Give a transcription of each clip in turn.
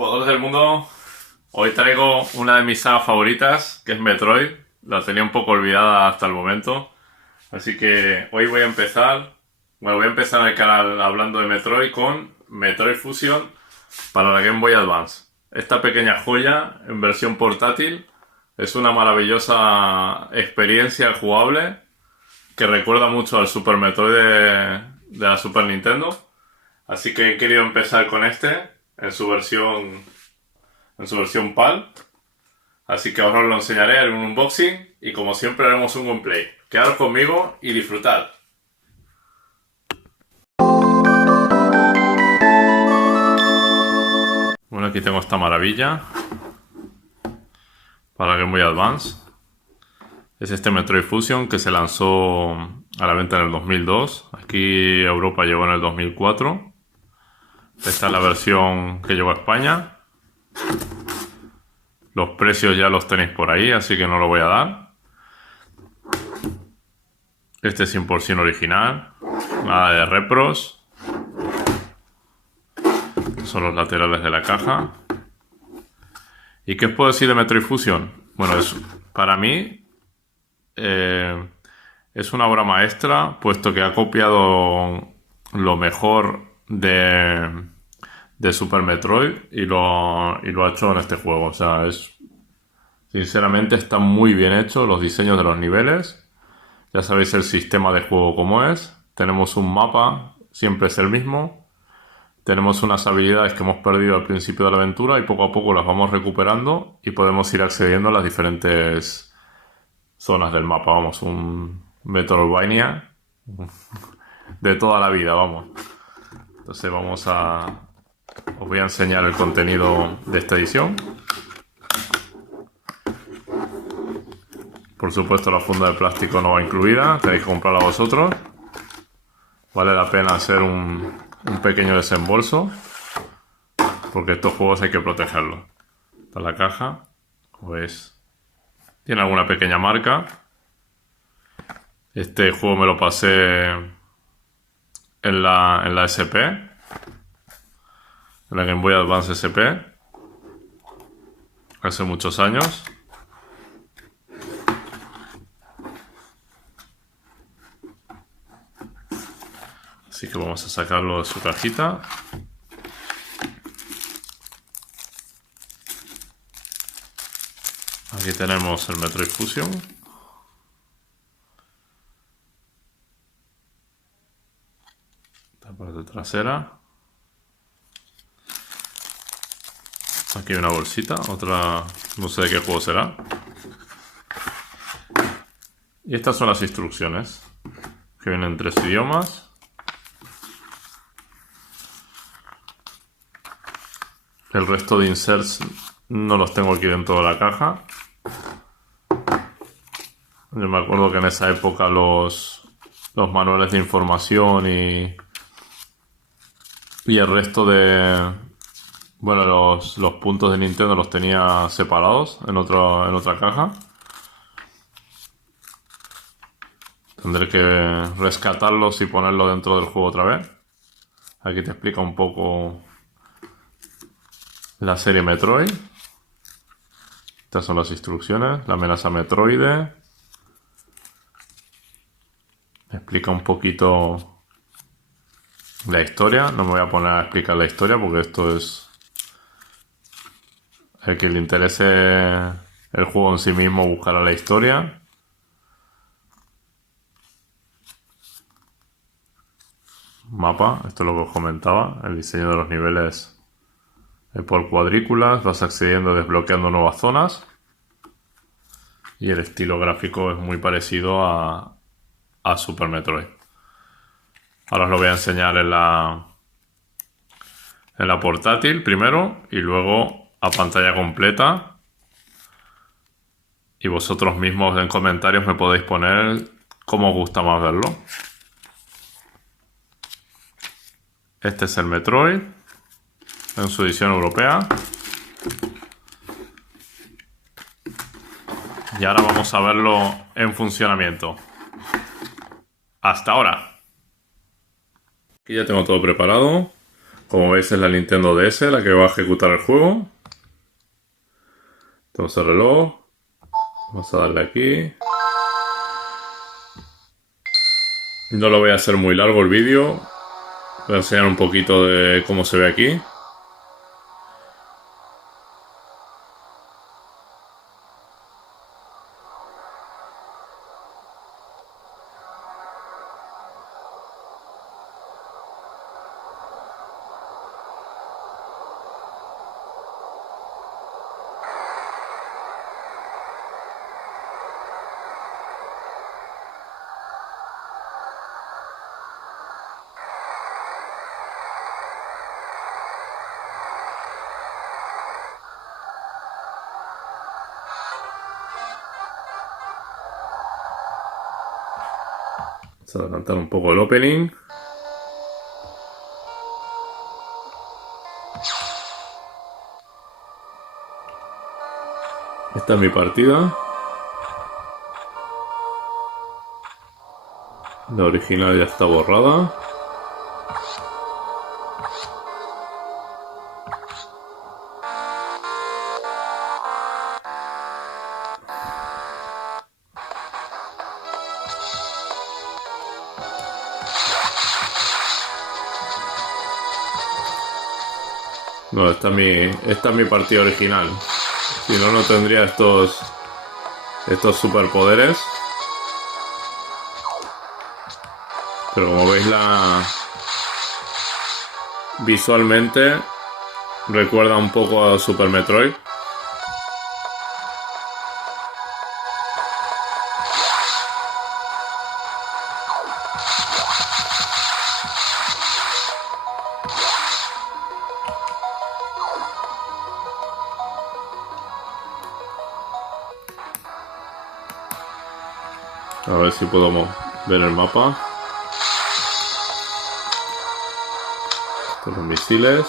Jugadores del mundo, hoy traigo una de mis sagas favoritas, que es Metroid. La tenía un poco olvidada hasta el momento. Así que hoy voy a empezar en el canal hablando de Metroid con Metroid Fusion para la Game Boy Advance. Esta pequeña joya en versión portátil es una maravillosa experiencia jugable que recuerda mucho al Super Metroid de la Super Nintendo. Así que he querido empezar con este en su versión PAL. Así que ahora os lo enseñaré en un unboxing y como siempre haremos un gameplay. Quedaros conmigo y disfrutad. Bueno, aquí tengo esta maravilla para Game Boy Advance. Es este Metroid Fusion que se lanzó a la venta en el 2002. Aquí Europa llegó en el 2004. Esta es la versión que llegó a España. Los precios ya los tenéis por ahí, así que no lo voy a dar. Este es 100% original. Nada de repros. Son los laterales de la caja. ¿Y qué os puedo decir de Metroid Fusion? Bueno, para mí es una obra maestra, puesto que ha copiado lo mejor de Super Metroid y lo ha hecho en este juego. O sea, sinceramente está muy bien hecho los diseños de los niveles. Ya sabéis el sistema de juego como es. Tenemos un mapa, siempre es el mismo. Tenemos unas habilidades que hemos perdido al principio de la aventura y poco a poco las vamos recuperando y podemos ir accediendo a las diferentes zonas del mapa. Vamos, un Metroidvania de toda la vida, vamos. Entonces os voy a enseñar el contenido de esta edición. Por supuesto, la funda de plástico no va incluida, tenéis que comprarla vosotros. Vale la pena hacer un pequeño desembolso, porque estos juegos hay que protegerlos. Esta es la caja, pues tiene alguna pequeña marca. Este juego me lo pasé en la SP, en la Game Boy Advance SP, hace muchos años. Así que vamos a sacarlo de su cajita. Aquí tenemos el Metroid Fusion. La parte trasera. Aquí hay una bolsita, otra, no sé de qué juego será. Y estas son las instrucciones, que vienen en 3 idiomas. El resto de inserts no los tengo aquí dentro de la caja. Yo me acuerdo que en esa época los manuales de información y el resto de... Bueno, los puntos de Nintendo los tenía separados en otra caja. Tendré que rescatarlos y ponerlos dentro del juego otra vez. Aquí te explica un poco la serie Metroid. Estas son las instrucciones. La amenaza Metroide. Explica un poquito la historia. No me voy a poner a explicar la historia porque esto es... El que le interese el juego en sí mismo buscará la historia. Mapa, esto es lo que os comentaba. El diseño de los niveles por cuadrículas. Vas accediendo desbloqueando nuevas zonas. Y el estilo gráfico es muy parecido a Super Metroid. Ahora os lo voy a enseñar en la portátil primero y luego a pantalla completa. Y vosotros mismos en comentarios me podéis poner cómo os gusta más verlo. Este es el Metroid en su edición europea. Y ahora vamos a verlo en funcionamiento. Hasta ahora. Aquí ya tengo todo preparado. Como veis es la Nintendo DS la que va a ejecutar el juego. Tenemos el reloj. Vamos a darle aquí. No lo voy a hacer muy largo el vídeo. Voy a enseñar un poquito de cómo se ve aquí. Vamos a adelantar un poco el opening. Esta es mi partida. La original ya está borrada. No, esta es mi partida original. Si no, no tendría estos superpoderes. Pero como veis, visualmente recuerda un poco a Super Metroid. A ver si podemos ver el mapa. Estos son misiles.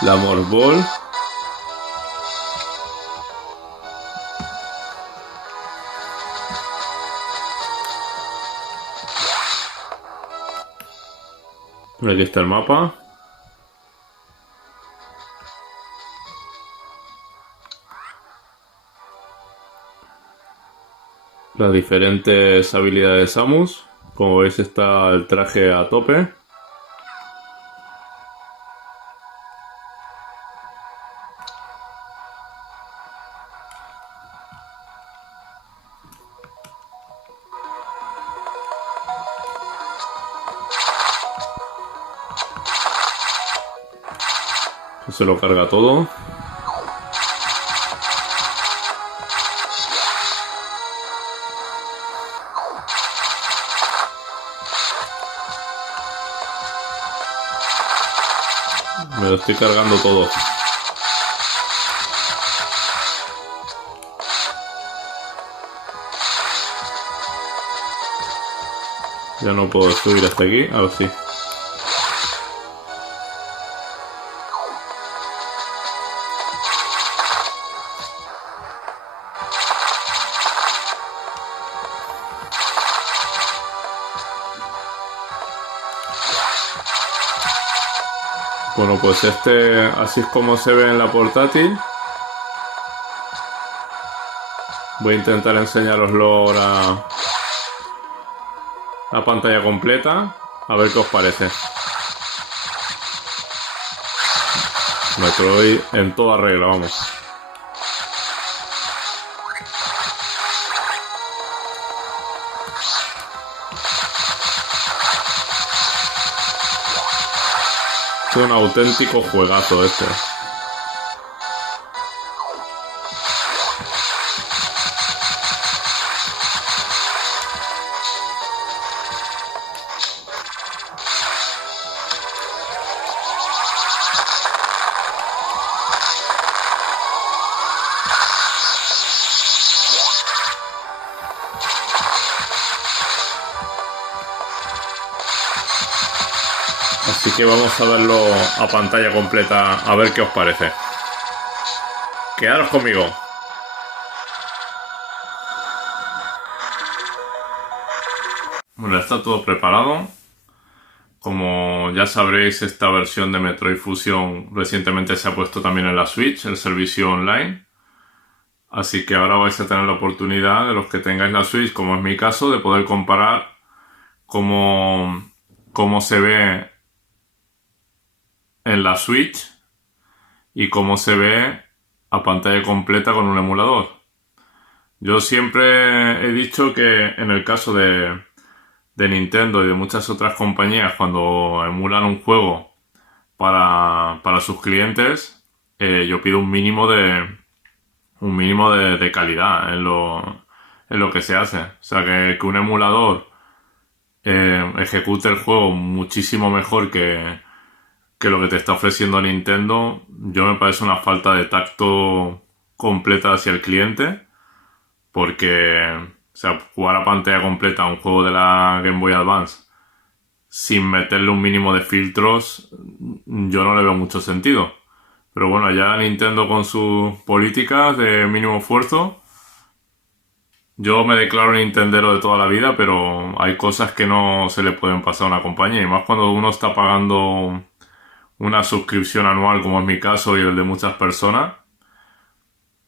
La Morph Ball. Aquí está el mapa. Las diferentes habilidades de Samus. Como veis está el traje a tope. Se lo carga todo. Me lo estoy cargando todo. Ya no puedo subir hasta aquí. Ahora sí. Bueno, pues así es como se ve en la portátil. Voy a intentar enseñaroslo ahora la pantalla completa, a ver qué os parece. Metroid en toda regla, vamos. Es un auténtico juegazo este. Así que vamos a verlo a pantalla completa, a ver qué os parece. Quedaros conmigo. Bueno, ya está todo preparado. Como ya sabréis, esta versión de Metroid Fusion recientemente se ha puesto también en la Switch, el servicio online. Así que ahora vais a tener la oportunidad de los que tengáis la Switch, como es mi caso, de poder comparar cómo se ve en la Switch y cómo se ve a pantalla completa con un emulador. Yo siempre he dicho que en el caso de Nintendo y de muchas otras compañías, cuando emulan un juego para sus clientes, yo pido un mínimo de calidad en lo que se hace. O sea, que un emulador ejecute el juego muchísimo mejor que lo que te está ofreciendo Nintendo, yo me parece una falta de tacto completa hacia el cliente, porque, o sea, jugar a pantalla completa a un juego de la Game Boy Advance sin meterle un mínimo de filtros, yo no le veo mucho sentido. Pero bueno, ya Nintendo con sus políticas de mínimo esfuerzo, yo me declaro Nintendero de toda la vida, pero hay cosas que no se le pueden pasar a una compañía, y más cuando uno está pagando una suscripción anual, como es mi caso y el de muchas personas.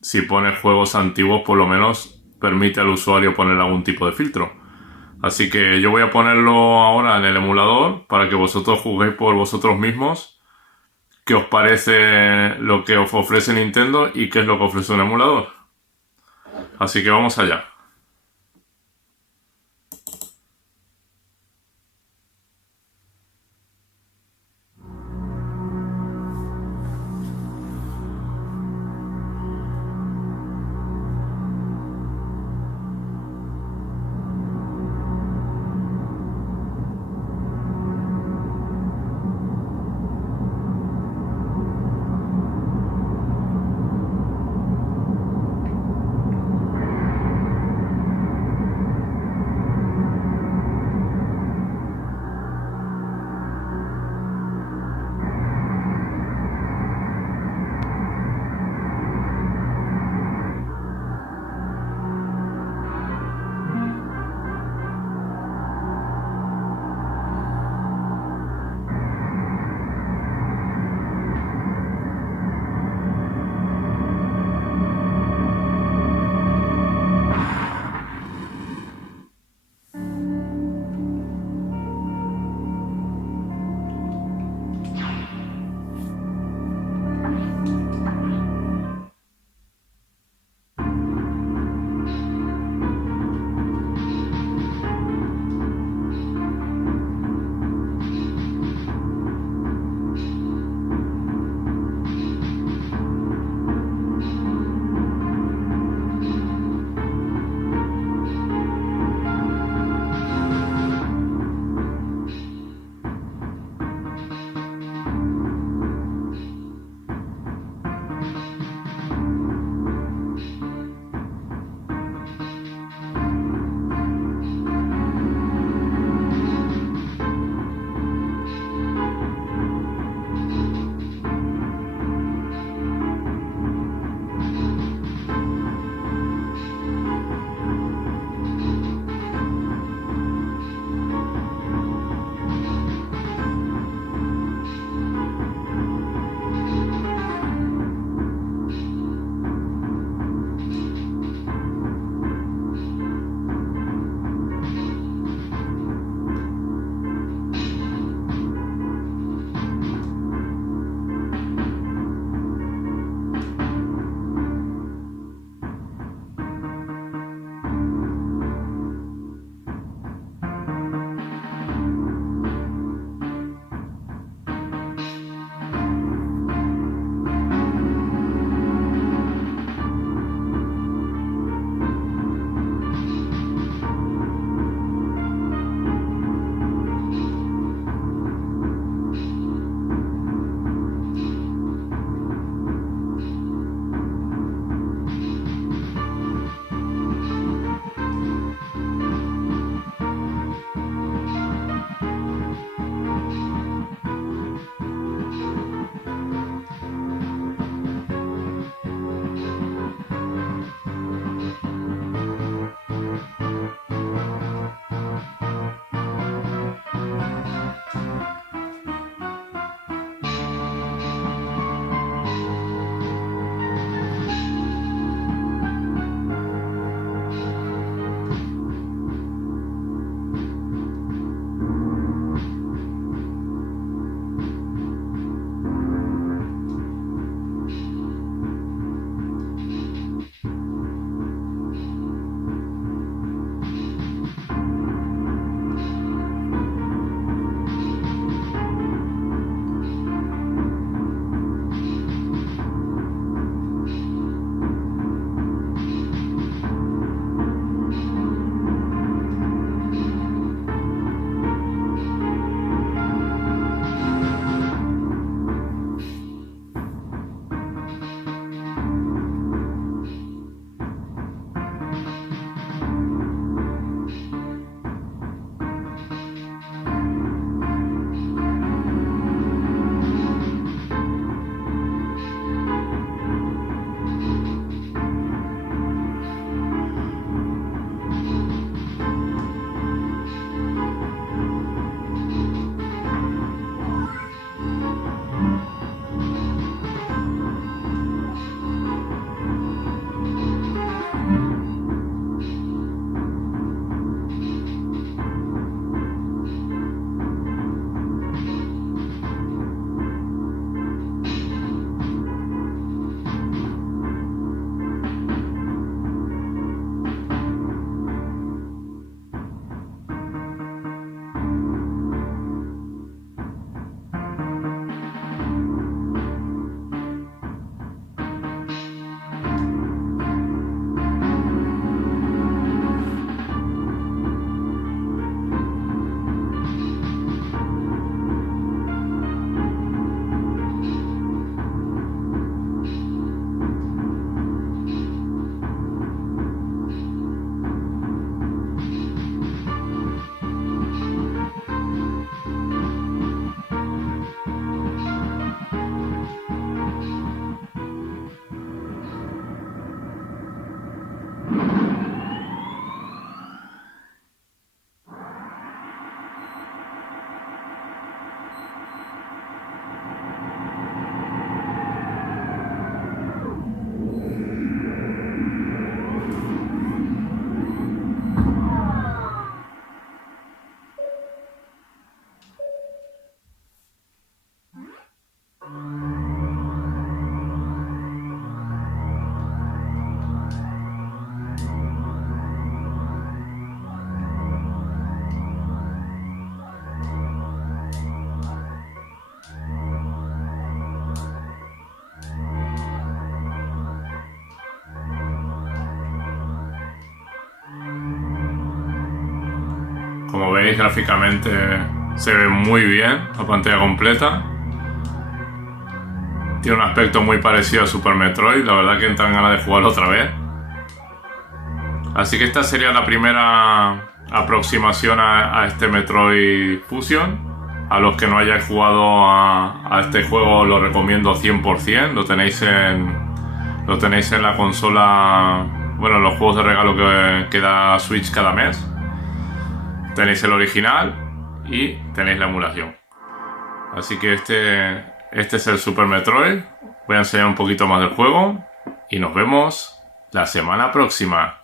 Si pones juegos antiguos, por lo menos permite al usuario poner algún tipo de filtro. Así que yo voy a ponerlo ahora en el emulador para que vosotros juguéis por vosotros mismos qué os parece lo que os ofrece Nintendo y qué es lo que ofrece un emulador. Así que vamos allá. Como veis, gráficamente se ve muy bien la pantalla completa. Tiene un aspecto muy parecido a Super Metroid, la verdad que entran ganas de jugarlo otra vez. Así que esta sería la primera aproximación a este Metroid Fusion. A los que no hayáis jugado a este juego lo recomiendo 100%. Lo tenéis en la consola, bueno, en los juegos de regalo que da Switch cada mes. Tenéis el original y tenéis la emulación. Así que este es el Super Metroid. Voy a enseñar un poquito más del juego y nos vemos la semana próxima.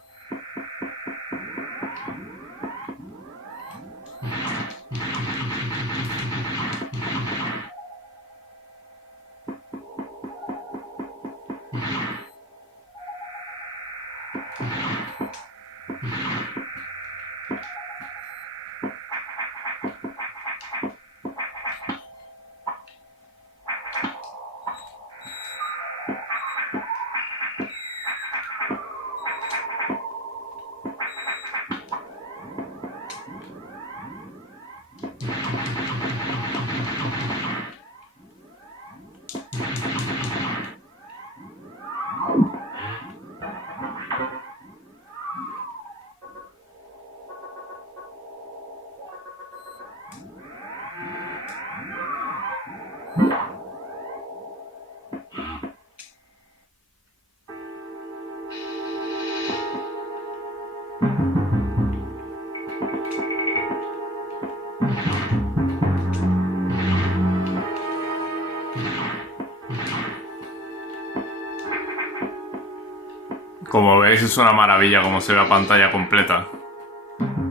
Como veis, es una maravilla como se ve a pantalla completa.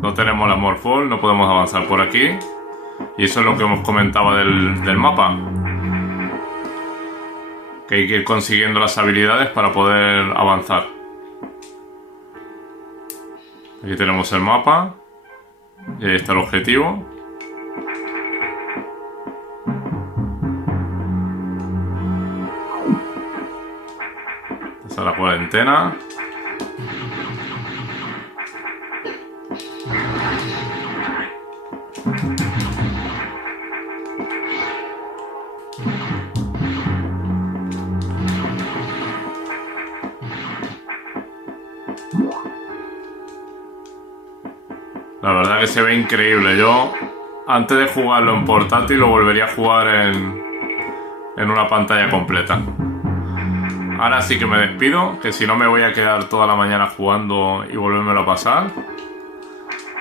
No tenemos la Morphball, no podemos avanzar por aquí. Y eso es lo que hemos comentado del mapa. Que hay que ir consiguiendo las habilidades para poder avanzar. Aquí tenemos el mapa. Y ahí está el objetivo. Esa es la cuarentena. La verdad que se ve increíble. Yo, antes de jugarlo en portátil, lo volvería a jugar en una pantalla completa. Ahora sí que me despido, que si no me voy a quedar toda la mañana jugando y volvérmelo a pasar.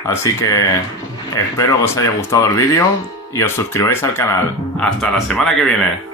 Así que espero que os haya gustado el vídeo y os suscribáis al canal. Hasta la semana que viene.